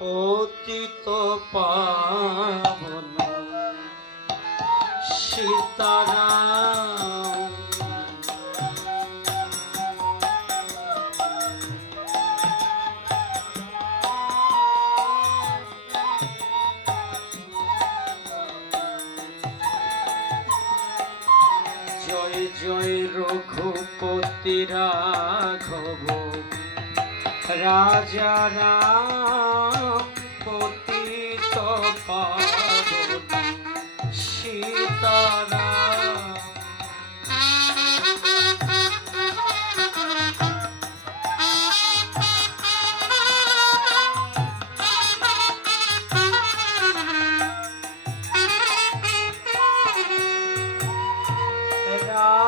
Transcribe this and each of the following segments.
অতীত পাবন সীতারাম জয় রঘুপতি রাঘব। রাজা রাম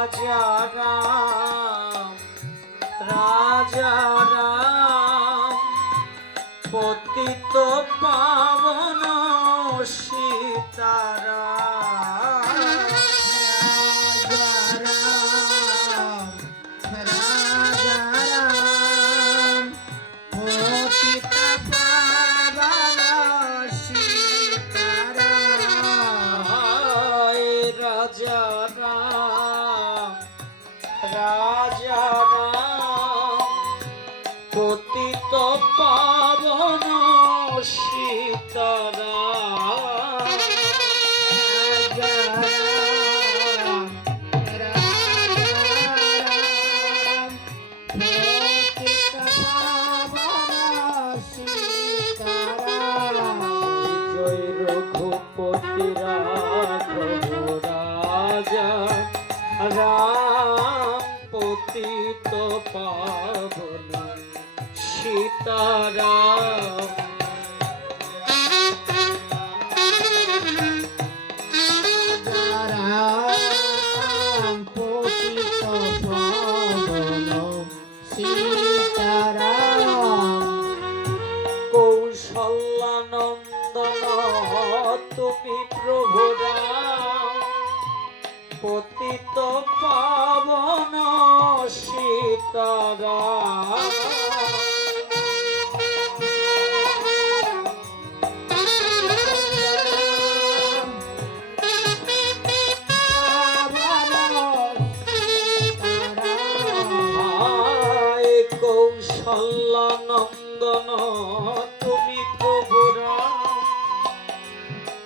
রাজা পাবন সীতারাম জয় রঘুপতি রাঘব রাজা রাম পতিত পাবন সীতারাম কৌশল্যানন্দন তুমি প্রভু রাম। পতিত পাবন সীতারাম। কৌশল্যানন্দন তুমি প্রভু রাম।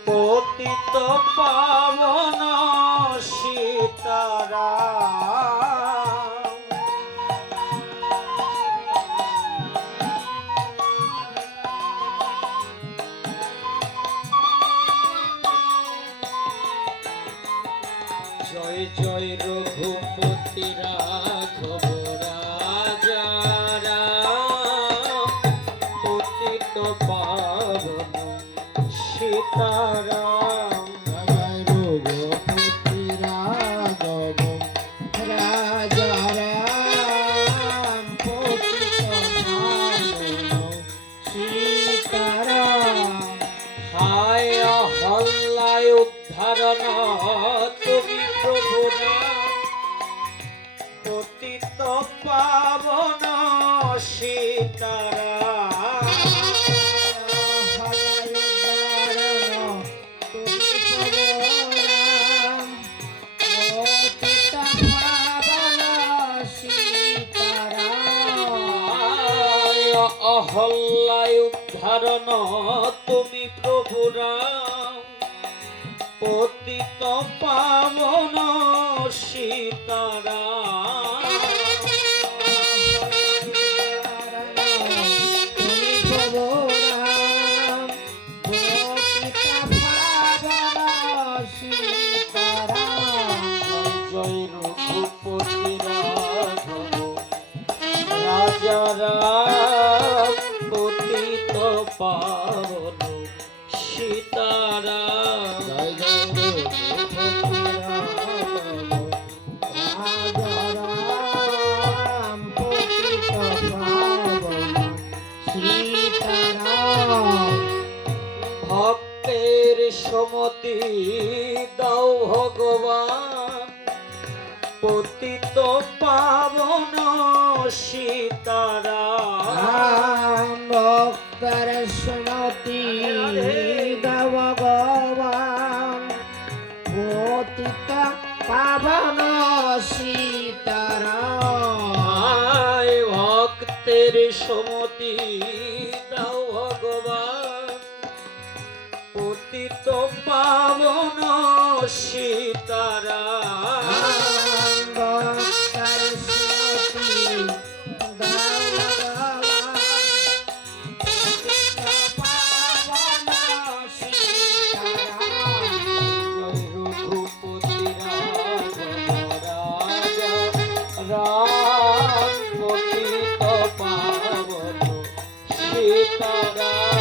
পতিত পাবন সীতারাম জয় জয় রঘুপতি রাঘব। সীতারাম হায় হল্লায় উদ্ধারণ তুমি প্রভু পতিত পাবন সীতারাম অহল্লায় উদ্ধারণ তুমি প্রভুরা পতিত পাবন পতিত পাবন সীতারাম ভক্তের সমতি দাও ভগবান। পতিত পাবন সীতারা। ভক্তর সুমতি দেব ভগবান। পতিত পাবন সীতারাম আয় ভক্তের সমতি দাও ভগবান। পতিত পাবন সীতারা সীতারাম